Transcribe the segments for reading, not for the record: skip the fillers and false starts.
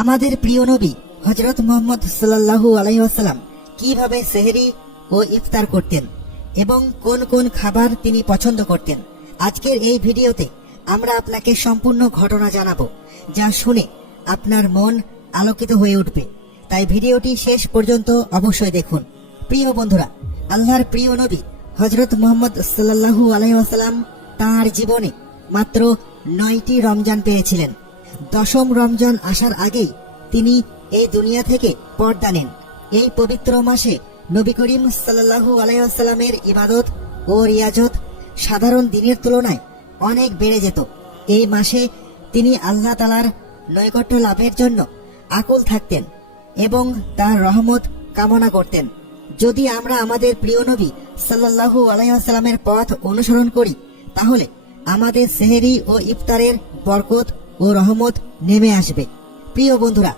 আমাদের প্রিয় নবী হযরত মুহাম্মদ সাল্লাল্লাহু আলাইহি ওয়াসাল্লাম কিভাবে সেহরি ও ইফতার করতেন এবং কোন কোন খাবার তিনি পছন্দ করতেন, আজকের এই ভিডিওতে আমরা আপনাকে সম্পূর্ণ ঘটনা জানাবো, যা শুনে আপনার মন আলোকিত হয়ে উঠবে। তাই ভিডিওটি শেষ পর্যন্ত অবশ্যই দেখুন। প্রিয় বন্ধুরা, আল্লাহর প্রিয় নবী হযরত মুহাম্মদ সাল্লাল্লাহু আলাইহি ওয়াসাল্লাম তাঁর জীবনে মাত্র 9টি রমজান পেয়েছিলেন। 10ম রমজান আসার আগেই তিনি এই দুনিয়া থেকে পর্দা নেন। এই পবিত্র মাসে নবী করিম সাল্লাল্লাহু আলাইহি ওয়াসাল্লামের ইবাদত ও রিয়াজত সাধারণ দিনের তুলনায় অনেক বেড়ে যেত। এই মাসে তিনি আল্লাহ তাআলার নৈকট্য লাভের জন্য আকুল থাকতেন এবং তার রহমত কামনা করতেন। যদি আমরা আমাদের প্রিয় নবী সাল্লাল্লাহু আলাইহি ওয়াসাল্লামের পথ অনুসরণ করি, তাহলে আমাদের সেহরি ও ইফতারের বরকত ও রহমত নেমে আসবে। প্রিয় বন্ধুরা,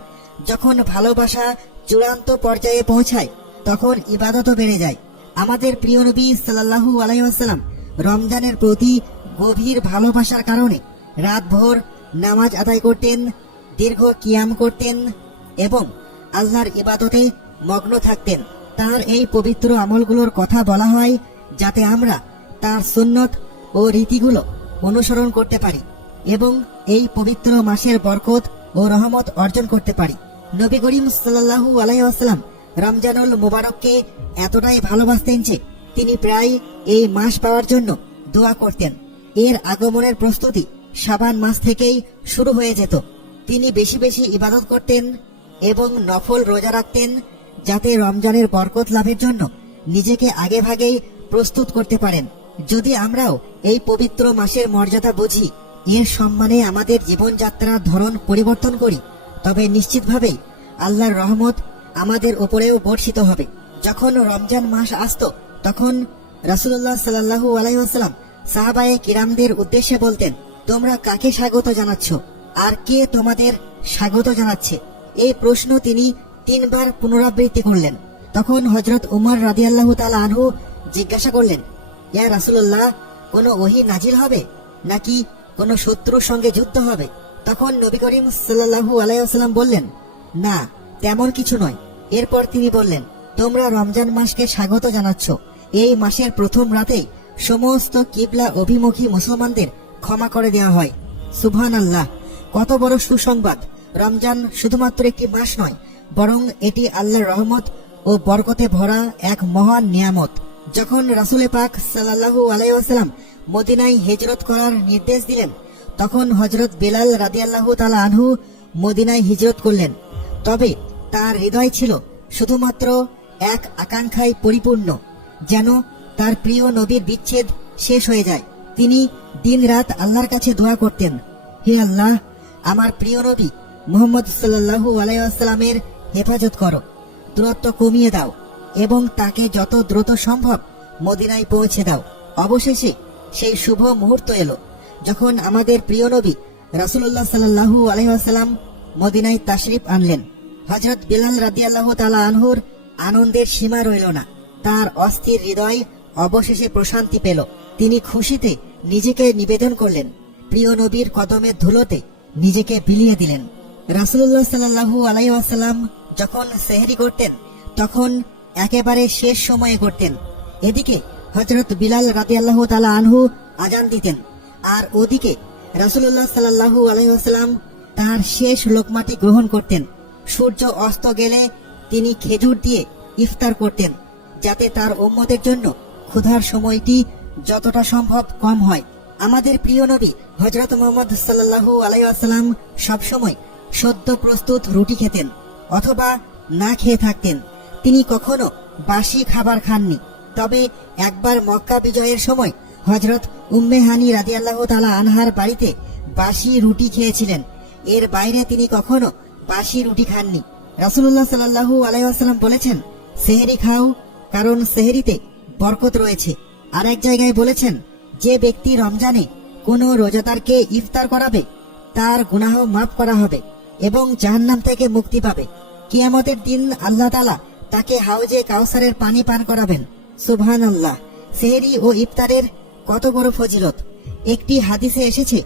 যখন ভালোবাসা চূড়ান্ত পর্যায়ে পৌঁছায়, তখন ইবাদতও বেড়ে যায়। আমাদের প্রিয় নবী সাল্লাল্লাহু আলাইহি ওয়াসাল্লাম রমজানের প্রতি গভীর ভালোবাসার কারণে রাতভর নামাজ আদায় করতেন, দীর্ঘ কিয়াম করতেন এবং আল্লাহর ইবাদতে মগ্ন থাকতেন। তার এই পবিত্র আমলগুলোর কথা বলা হয় যাতে আমরা তার সুন্নত ও রীতিগুলো অনুসরণ করতে পারি এবং এই পবিত্র মাসের বরকত ও রহমত অর্জন করতে পারি। নবী করিম সাল্লাল্লাহু আলাইহি ওয়াসাল্লাম রমজানুল মুবারককে এতটাই ভালোবাসতেন যে তিনি প্রায় এই মাস পাওয়ার জন্য দোয়া করতেন। এর আগমনের প্রস্তুতি শাবান মাস থেকেই শুরু হয়ে যেত। তিনি বেশি বেশি ইবাদত করতেন এবং নফল রোজা রাখতেন, যাতে রমজানের বরকত লাভের জন্য নিজেকে আগে ভাগেই প্রস্তুত করতে পারেন। যদি আমরাও এই পবিত্র মাসের মর্যাদা বুঝি, এর সম্মানে আমাদের জীবনযাত্রার ধরন পরিবর্তন করি, তবে নিশ্চিতভাবেই আল্লাহর রহমত আমাদের উপরেও বর্ষিত হবে। যখন রমজান মাস আসত, তখন রাসূলুল্লাহ সাল্লাল্লাহু আলাইহি ওয়াসাল্লাম সাহাবায়ে কিরামদের উদ্দেশ্যে বলতেন, তোমরা কাকে স্বাগত জানাচ্ছ আর কে তোমাদের স্বাগত জানাচ্ছে? এই প্রশ্ন তিনি 3 বার পুনরাবৃত্তি করলেন। তখন হযরত উমর রাদিয়াল্লাহু তাআলা আনহু জিজ্ঞাসা করলেন, ইয়া রাসূলুল্লাহ, কোনো ওহী নাজিল হবে নাকি কোনো শত্রুর সঙ্গে যুদ্ধ হবে? তখন নবী করিম সাল্লাল্লাহু আলাইহি ওয়াসাল্লাম বললেন, না, তেমন কিছু নয়। এরপর তিনি বললেন, তোমরা রমজান মাসকে স্বাগত জানাচ্ছ। এই মাসের প্রথম রাতেই সমস্ত কিবলা অভিমুখী মুসলমানদের ক্ষমা করে দেওয়া হয়। সুবহানাল্লাহ, কত বড় সুসংবাদ! রমজান শুধুমাত্র একটি মাস নয়, বরং এটি আল্লাহর রহমত ও বরকতে ভরা এক মহান নিয়ামত। যখন রাসূল পাক সাল্লাল্লাহু আলাইহি ওয়াসাল্লাম মদিনায় হিজরত করার নির্দেশ দিলেন, তখন হযরত বিলাল রাদিয়াল্লাহু তাআলা আনহু মদিনায় হিজরত করলেন। তবে তার হৃদয় ছিল শুধুমাত্র এক আকাঙ্ক্ষায় পরিপূর্ণ, যেন তার প্রিয় নবীর বিচ্ছেদ শেষ হয়ে যায়। তিনি দিনরাত আল্লাহর কাছে দোয়া করতেন, হে আল্লাহ, আমার প্রিয় নবী মুহাম্মদ সাল্লাল্লাহু আলাইহি ওয়াসাল্লামের হেফাজত করো, দূরত্ব কমিয়ে দাও এবং তাকে যত দ্রুত সম্ভব মদিনায় পৌঁছে দাও। অবশেষে সেই শুভ মুহূর্ত এলো, যখন আমাদের প্রিয় নবী রাসূলুল্লাহ সাল্লাল্লাহু আলাইহি ওয়াসাল্লাম মদিনায় তাশরিফ আনলেন। হযরত বিলাল রাদিয়াল্লাহু তাআলা আনহুর আনন্দের সীমা রইল না। তার অস্থির হৃদয় অবশেষে প্রশান্তি পেল। তিনি খুশিতে নিজেকে নিবেদন করলেন, প্রিয় নবীর কদমের ধুলোতে নিজেকে বিলিয়ে দিলেন। রাসূলুল্লাহ সাল্লাল্লাহু আলাইহি ওয়াসাল্লাম যখন সেহরি করতেন, তখন একেবারে শেষ সময়ে করতেন। এদিকে হযরত বিলাল রাদিয়াল্লাহু তাআলা আনহু আজান দিতেন, আর ওদিকে রাসূলুল্লাহ সাল্লাল্লাহু আলাইহি ওয়াসাল্লাম তার শেষ লোকমাটি গ্রহণ করতেন। সূর্য অস্ত গেলে তিনি খেজুর দিয়ে ইফতার করতেন, যাতে তার উম্মতের জন্য ক্ষুধার সময়টি যতটা সম্ভব কম হয়। আমাদের প্রিয় নবী হযরত মুহাম্মদ সাল্লাল্লাহু আলাইহি ওয়াসাল্লাম সবসময় সদ্য প্রস্তুত রুটি খেতেন অথবা না খেয়ে থাকতেন। তিনি কখনো বাসি খাবার খাননি। তবে একবার মক্কা বিজয়ের সময় হযরত উম্মে হানি রাদিয়াল্লাহু তাআলা আনহার বাড়িতে বাসি রুটি খেয়েছিলেন। এর বাইরে তিনি কখনো বাসি রুটি খাননি। রাসূলুল্লাহ সাল্লাল্লাহু আলাইহি ওয়াসাল্লাম বলেছেন, সেহরি খাও, কারণ সেহরিতে বরকত রয়েছে। আরেক জায়গায় বলেছেন, যে ব্যক্তি রমজানে কোনো রোজাদারকে ইফতার করাবে, তার গুনাহ মাফ করা হবে এবং জাহান্নাম থেকে মুক্তি পাবে। কিয়ামতের দিন আল্লাহ তাআলা তাকে হাউজে কাউসারের পানি পান করাবেন। সুবহানাল্লাহ, সেহরি ও ইফতারের কত বড় ফজিলত! একটি হাদিসে এসেছে,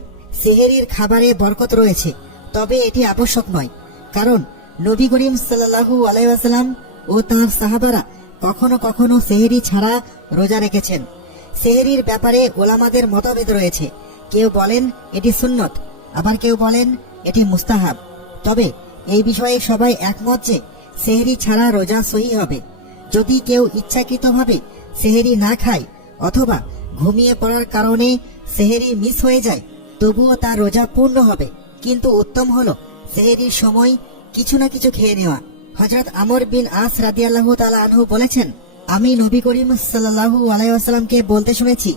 সেহরির খাবারে বরকত রয়েছে, তবে এটি আবশ্যক নয়, কারণ নবী করিম সাল্লাল্লাহু আলাইহি ওয়াসাল্লাম ও তার সাহাবারা কখনো কখনো সেহরি ছাড়া রোজা রেখেছেন। সেহরির ব্যাপারে ওলামাদের মতভেদ রয়েছে। কেউ বলেন এটি সুন্নত, আবার কেউ বলেন এটি মুস্তাহাব। তবে এই বিষয়ে সবাই একমত যে সেহরি ছাড়া রোজা সহি হবে। যদি কেউ ইচ্ছাকৃতভাবে সেহরি না খায় অথবা ঘুমিয়ে পড়ার কারণে সেহরি মিস হয়ে যায়, তবুও তার রোজা পূর্ণ হবে। কিন্তু উত্তম হলো সেহরির সময় কিছু না কিছু খেয়ে নেওয়া। হযরত আমর বিন আস রাদিয়াল্লাহু তাআলা আনহু বলেছেন, আমি নবী করিম সাল্লাল্লাহু আলাইহি ওয়াসাল্লামকে বলতে শুনেছি,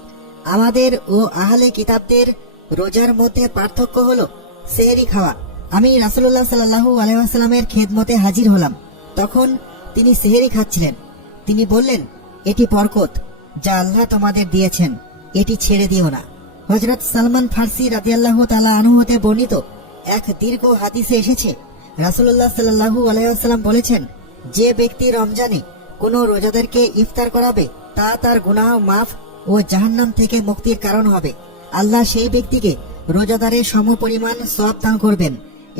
আমাদের ও আহলে কিতাবদের রোজার মধ্যে পার্থক্য হলো সেহরি খাওয়া। আমি রাসূলুল্লাহ সাল্লাল্লাহু আলাইহি ওয়াসাল্লামের খেদমতে হাজির হলাম। তখন তিনি সেহরি খাচ্ছিলেন। তিনি বললেন, এটি বরকত যা আল্লাহ তোমাদের দিয়েছেন, এটি ছেড়ে দিও না। হযরত সালমান ফারসি রাদিয়াল্লাহু তাআলা আনহু হতে বর্ণিত এক দীর্ঘ হাদিসে এসেছে, রাসূলুল্লাহ সাল্লাল্লাহু আলাইহি ওয়াসাল্লাম বলেছেন, যে ব্যক্তি রমজানে কোনো রোজাদারকে ইফতার করাবে তা তার গুনাহ মাফ ও জাহান্নাম থেকে মুক্তির কারণ হবে। আল্লাহ সেই ব্যক্তিকে রোজাদারের সমপরিমাণ সওয়াব দান করবেন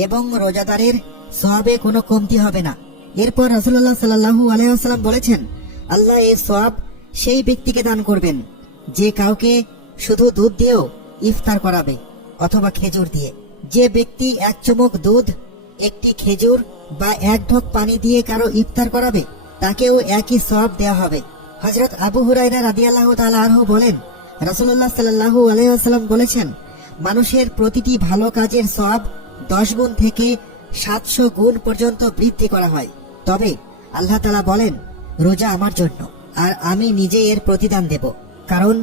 এবং রোজাদারের সওয়াবে কোনো কমতি হবে না। এরপর রাসূলুল্লাহ সাল্লাল্লাহু আলাইহি ওয়াসাল্লাম বলেছেন, আল্লাহ এই সওয়াব সেই ব্যক্তিকে দান করবেন যে কাউকে শুধু দুধ দিয়েও ইফতার করাবে অথবা খেজুর দিয়ে। যে ব্যক্তি এক চুমুক দুধ, একটি খেজুর বা এক ঢোক পানি দিয়ে কারো ইফতার করাবে তাকেও একই সওয়াব দেওয়া হবে। হযরত আবু হুরায়রা রাদিয়াল্লাহু তাআলা আনহু বলেন, রাসূলুল্লাহ সাল্লাল্লাহু আলাইহি ওয়াসাল্লাম বলেছেন, মানুষের প্রতিটি ভালো কাজের সওয়াব 10 গুণ থেকে 700 গুণ পর্যন্ত বৃদ্ধি করা হয়। তবে আল্লাহ তাআলা বলেন, রোজা আমার জন্য আর আমি নিজে এর প্রতিদান দেব। কারণ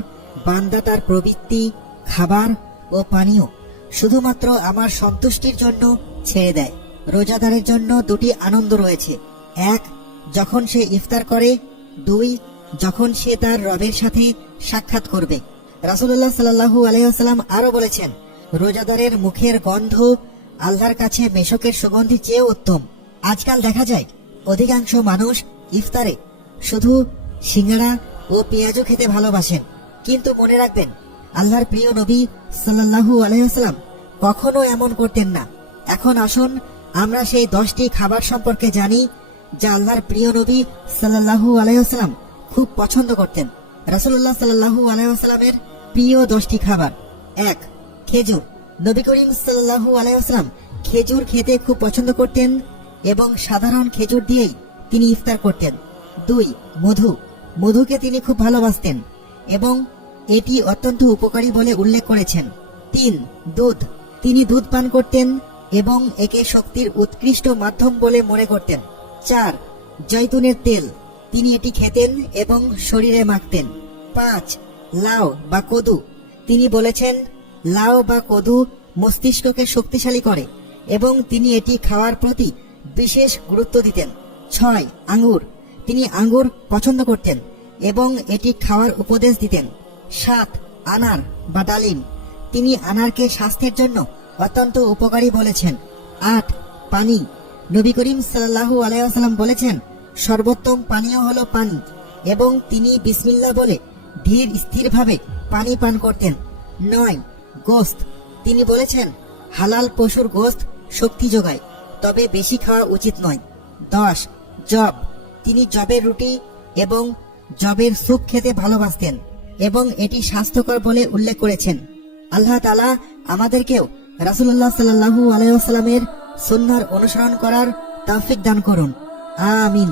বান্দা তার প্রবৃত্তি, খাবার ও পানীয় শুধুমাত্র আমার সন্তুষ্টির জন্য ছেড়ে দেয়। রোজাদারের জন্য দুটি আনন্দ রয়েছে, এক যখন সে ইফতার করে, দুই যখন সে তার রবের সাথে সাক্ষাৎ করবে। রাসূলুল্লাহ সাল্লাল্লাহু আলাইহি ওয়াসাল্লাম আরো বলেছেন, রোজাদারের মুখের গন্ধ আল্লাহর কাছে মেশকের সুগন্ধি চেয়ে উত্তম। আজকাল দেখা যায় অধিকাংশ মানুষ ইফতারে শুধু সিঙ্গাড়া ও পেঁয়াজও খেতে ভালোবাসেন। কিন্তু মনে রাখবেন, আল্লাহর প্রিয় নবী সাল্লাল্লাহু আলাইহি ওয়াসাল্লাম কখনো এমন করতেন না। এখন আসুন আমরা সেই 10টি খাবার সম্পর্কে জানি যা আল্লাহর প্রিয় নবী সাল্লাল্লাহু আলাইহি ওয়াসাল্লাম খুব পছন্দ করতেন। রাসূলুল্লাহ সাল্লাল্লাহু আলাইহি ওয়াসাল্লামের প্রিয় 10টি খাবার। 1. খেজুর। নবী করিম সাল্লাল্লাহু আলাইহি ওয়াসাল্লাম খেজুর খেতে খুব পছন্দ করতেন এবং সাধারণ খেজুর দিয়েই তিনি ইফতার করতেন। 2. মধু। মধুকে তিনি খুব ভালোবাসতেন এবং এটি অত্যন্ত উপকারী বলে উল্লেখ করেছেন। 3. দুধ। তিনি দুধ পান করতেন এবং একে শক্তির উৎকৃষ্ট মাধ্যম বলে মনে করতেন। 4. জৈতুনের তেল। তিনি এটি খেতেন এবং শরীরে মাখতেন। 5. লাউ বা কদু। তিনি বলেছেন, লাউ বা কদু মস্তিষ্ককে শক্তিশালী করে এবং তিনি এটি খাওয়ার প্রতি বিশেষ গুরুত্ব দিতেন। 6. আঙ্গুর। তিনি আঙ্গুর পছন্দ করতেন এবং এটি খাওয়ার উপদেশ দিতেন। 7. আনার বা ডালিম। তিনি আনারকে স্বাস্থ্যের জন্য অত্যন্ত উপকারী বলেছেন। 8. পানি। নবী করিম সাল্লাল্লাহু আলাইহি ওয়াসাল্লাম বলেছেন, সর্বোত্তম পানীয় হলো পানি এবং তিনি বিসমিল্লাহ বলে ধীর স্থিরভাবে পানি পান করতেন। 9. গোশত। তিনি বলেছেন, হালাল পশুর গোশত শক্তি যোগায়, তবে বেশি খাওয়া উচিত নয়। 10. জব। তিনি জবের রুটি এবং জবের স্যুপ খেতে ভালোবাসতেন এবং এটি স্বাস্থ্যকর বলে উল্লেখ করেছেন। আল্লাহ তাআলা আমাদেরকেও রাসূলুল্লাহ সাল্লাল্লাহু আলাইহি ওয়াসাল্লামের সুন্নাহর অনুসরণ করার তৌফিক দান করুন। আমিন।